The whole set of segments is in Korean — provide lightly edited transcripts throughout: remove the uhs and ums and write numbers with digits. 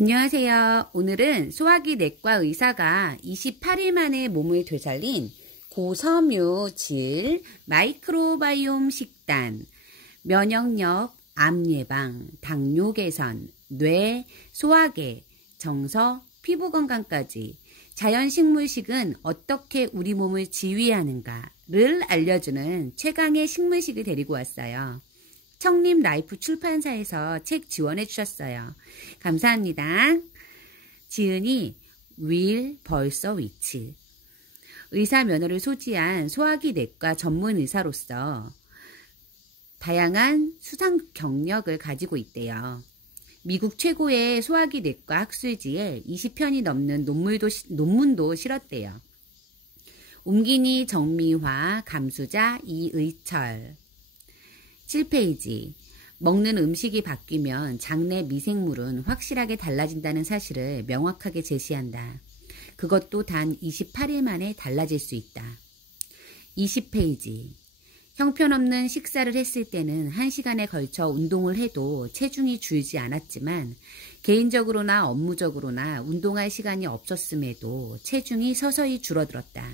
안녕하세요. 오늘은 소화기 내과 의사가 28일 만에 몸을 되살린 고섬유질 마이크로바이옴 식단, 면역력, 암 예방, 당뇨 개선, 뇌, 소화계, 정서, 피부 건강까지 자연식물식은 어떻게 우리 몸을 지휘하는가를 알려주는 최강의 식물식을 데리고 왔어요. 청림 라이프 출판사에서 책 지원해 주셨어요. 감사합니다. 지은이 윌 벌써 위치. 의사 면허를 소지한 소화기 내과 전문 의사로서 다양한 수상 경력을 가지고 있대요. 미국 최고의 소화기 내과 학술지에 20편이 넘는 논문도 실었대요. 옮기니 정미화, 감수자 이의철. 7페이지. 먹는 음식이 바뀌면 장내 미생물은 확실하게 달라진다는 사실을 명확하게 제시한다. 그것도 단 28일 만에 달라질 수 있다. 20페이지. 형편없는 식사를 했을 때는 1시간에 걸쳐 운동을 해도 체중이 줄지 않았지만 개인적으로나 업무적으로나 운동할 시간이 없었음에도 체중이 서서히 줄어들었다.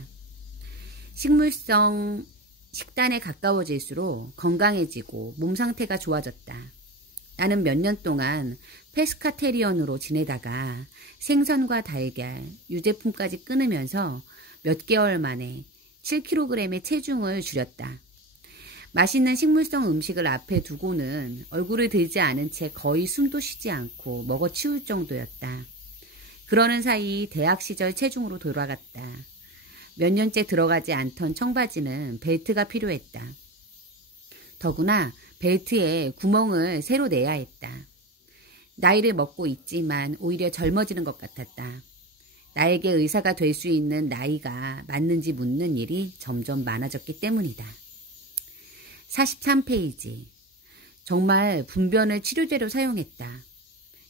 식물성 식단에 가까워질수록 건강해지고 몸 상태가 좋아졌다. 나는 몇 년 동안 페스카테리언으로 지내다가 생선과 달걀, 유제품까지 끊으면서 몇 개월 만에 7kg의 체중을 줄였다. 맛있는 식물성 음식을 앞에 두고는 얼굴을 들지 않은 채 거의 숨도 쉬지 않고 먹어치울 정도였다. 그러는 사이 대학 시절 체중으로 돌아갔다. 몇 년째 들어가지 않던 청바지는 벨트가 필요했다. 더구나 벨트에 구멍을 새로 내야 했다. 나이를 먹고 있지만 오히려 젊어지는 것 같았다. 나에게 의사가 될 수 있는 나이가 맞는지 묻는 일이 점점 많아졌기 때문이다. 43페이지. 정말 분변을 치료제로 사용했다.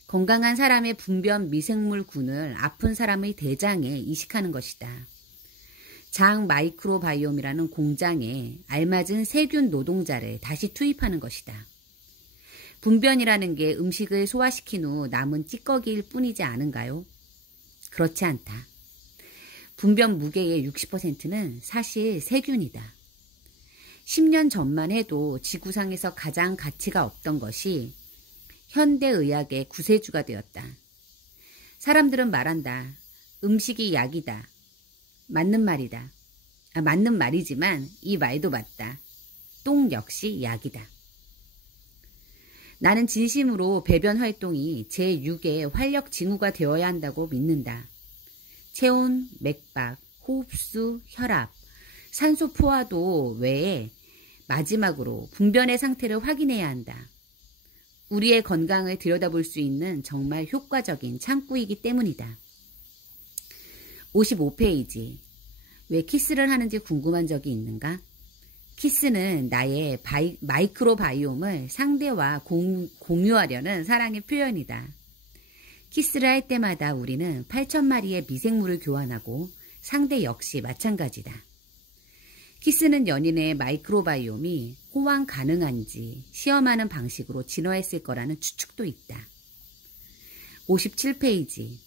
건강한 사람의 분변 미생물군을 아픈 사람의 대장에 이식하는 것이다. 장 마이크로바이옴이라는 공장에 알맞은 세균 노동자를 다시 투입하는 것이다. 분변이라는 게 음식을 소화시킨 후 남은 찌꺼기일 뿐이지 않은가요? 그렇지 않다. 분변 무게의 60%는 사실 세균이다. 10년 전만 해도 지구상에서 가장 가치가 없던 것이 현대의학의 구세주가 되었다. 사람들은 말한다. 음식이 약이다. 맞는 말이다. 맞는 말이지만 이 말도 맞다. 똥 역시 약이다. 나는 진심으로 배변 활동이 제6의 활력 징후가 되어야 한다고 믿는다. 체온, 맥박, 호흡수, 혈압, 산소 포화도 외에 마지막으로 분변의 상태를 확인해야 한다. 우리의 건강을 들여다볼 수 있는 정말 효과적인 창구이기 때문이다. 55페이지. 왜 키스를 하는지 궁금한 적이 있는가? 키스는 나의 마이크로바이옴을 상대와 공유하려는 사랑의 표현이다. 키스를 할 때마다 우리는 8,000마리의 미생물을 교환하고 상대 역시 마찬가지다. 키스는 연인의 마이크로바이옴이 호환 가능한지 시험하는 방식으로 진화했을 거라는 추측도 있다. 57페이지.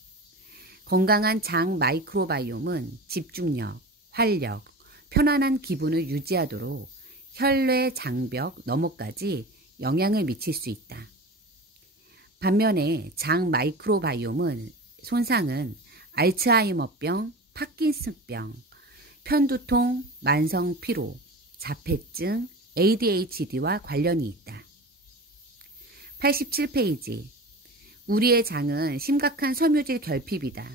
건강한 장 마이크로바이옴은 집중력, 활력, 편안한 기분을 유지하도록 혈뇌 장벽 너머까지 영향을 미칠 수 있다. 반면에 장 마이크로바이옴은 손상은 알츠하이머병, 파킨슨병, 편두통, 만성 피로, 자폐증, ADHD와 관련이 있다. 87페이지. 우리의 장은 심각한 섬유질 결핍이다.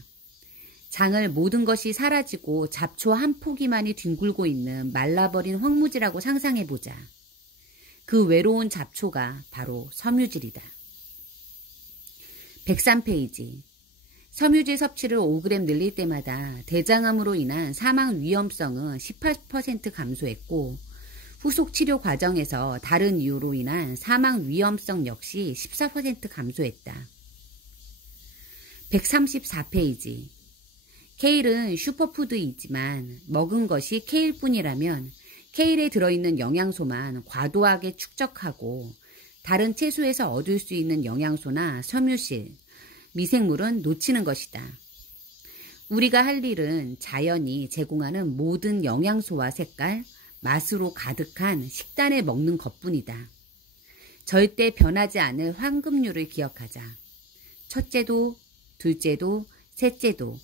장을 모든 것이 사라지고 잡초 한 포기만이 뒹굴고 있는 말라버린 황무지라고 상상해보자. 그 외로운 잡초가 바로 섬유질이다. 103페이지. 섬유질 섭취를 5g 늘릴 때마다 대장암으로 인한 사망 위험성은 18% 감소했고 후속 치료 과정에서 다른 이유로 인한 사망 위험성 역시 14% 감소했다. 134페이지. 케일은 슈퍼푸드이지만 먹은 것이 케일뿐이라면 케일에 들어있는 영양소만 과도하게 축적하고 다른 채소에서 얻을 수 있는 영양소나 섬유질, 미생물은 놓치는 것이다. 우리가 할 일은 자연이 제공하는 모든 영양소와 색깔, 맛으로 가득한 식단을 먹는 것뿐이다. 절대 변하지 않을 황금률을 기억하자. 첫째도, 둘째도, 셋째도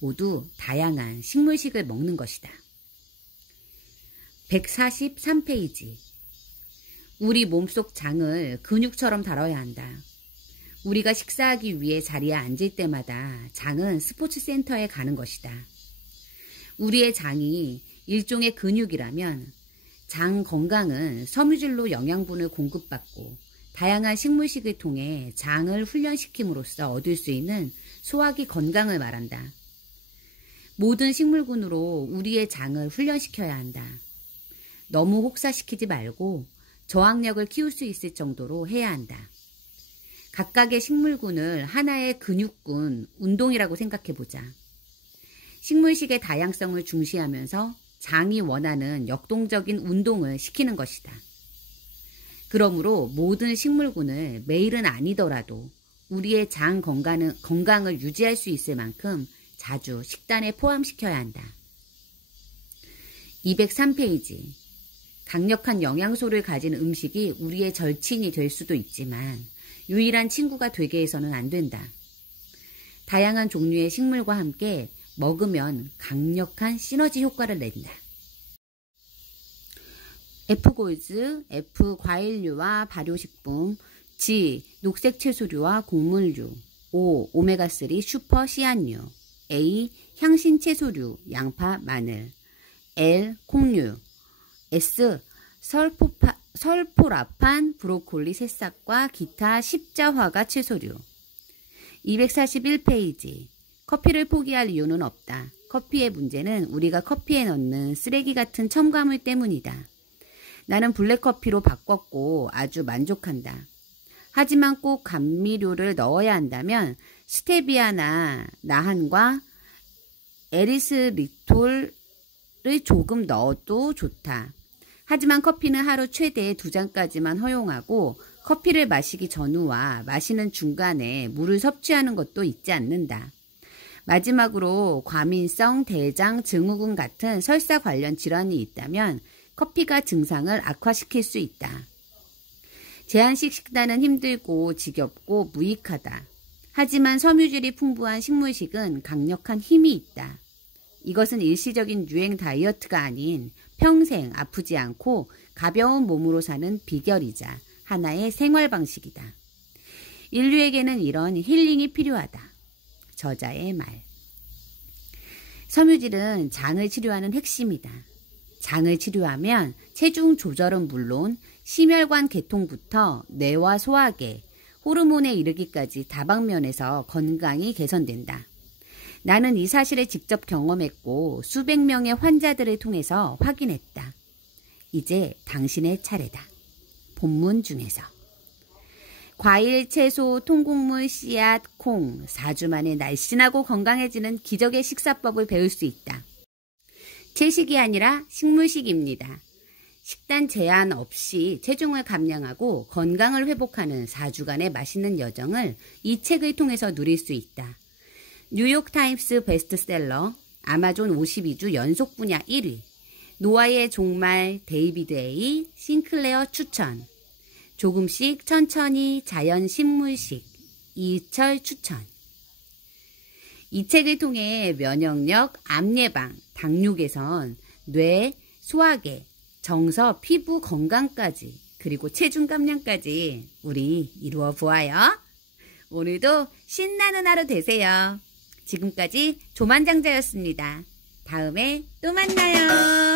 모두 다양한 식물식을 먹는 것이다. 143페이지. 우리 몸속 장을 근육처럼 다뤄야 한다. 우리가 식사하기 위해 자리에 앉을 때마다 장은 스포츠 센터에 가는 것이다. 우리의 장이 일종의 근육이라면 장 건강은 섬유질로 영양분을 공급받고 다양한 식물식을 통해 장을 훈련시킴으로써 얻을 수 있는 소화기 건강을 말한다. 모든 식물군으로 우리의 장을 훈련시켜야 한다. 너무 혹사시키지 말고 저항력을 키울 수 있을 정도로 해야 한다. 각각의 식물군을 하나의 근육군, 운동이라고 생각해보자. 식물식의 다양성을 중시하면서 장이 원하는 역동적인 운동을 시키는 것이다. 그러므로 모든 식물군을 매일은 아니더라도 우리의 장 건강을 유지할 수 있을 만큼 자주 식단에 포함시켜야 한다. 203페이지. 강력한 영양소를 가진 음식이 우리의 절친이 될 수도 있지만 유일한 친구가 되게 해서는 안 된다. 다양한 종류의 식물과 함께 먹으면 강력한 시너지 효과를 낸다. F골즈, F 과일류와 발효식품, G 녹색 채소류와 곡물류, O 오메가3 슈퍼 씨앗류, A 향신 채소류, 양파, 마늘, L 콩류, S 설포라판, 브로콜리, 새싹과 기타 십자화가 채소류. 241페이지. 커피를 포기할 이유는 없다. 커피의 문제는 우리가 커피에 넣는 쓰레기 같은 첨가물 때문이다. 나는 블랙커피로 바꿨고 아주 만족한다. 하지만 꼭 감미료를 넣어야 한다면 스테비아나 나한과 에리스리톨을 조금 넣어도 좋다. 하지만 커피는 하루 최대 2잔까지만 허용하고 커피를 마시기 전후와 마시는 중간에 물을 섭취하는 것도 잊지 않는다. 마지막으로 과민성 대장 증후군 같은 설사 관련 질환이 있다면 커피가 증상을 악화시킬 수 있다. 제한식 식단은 힘들고 지겹고 무익하다. 하지만 섬유질이 풍부한 식물식은 강력한 힘이 있다. 이것은 일시적인 유행 다이어트가 아닌 평생 아프지 않고 가벼운 몸으로 사는 비결이자 하나의 생활 방식이다. 인류에게는 이런 힐링이 필요하다. 저자의 말. 섬유질은 장을 치료하는 핵심이다. 장을 치료하면 체중 조절은 물론 심혈관 계통부터 뇌와 소화계, 호르몬에 이르기까지 다방면에서 건강이 개선된다. 나는 이 사실을 직접 경험했고 수백 명의 환자들을 통해서 확인했다. 이제 당신의 차례다. 본문 중에서. 과일, 채소, 통곡물, 씨앗, 콩, 4주 만에 날씬하고 건강해지는 기적의 식사법을 배울 수 있다. 채식이 아니라 식물식입니다. 식단 제한 없이 체중을 감량하고 건강을 회복하는 4주간의 맛있는 여정을 이 책을 통해서 누릴 수 있다. 뉴욕타임스 베스트셀러, 아마존 52주 연속 분야 1위, 노아의 종말, 데이비드 A. 싱클레어 추천, 조금씩 천천히 자연 식물식, 이철 추천. 이 책을 통해 면역력, 암 예방, 당뇨 개선, 뇌, 소화계, 정서, 피부 건강까지, 그리고 체중 감량까지 우리 이루어 보아요. 오늘도 신나는 하루 되세요. 지금까지 조만장자였습니다. 다음에 또 만나요.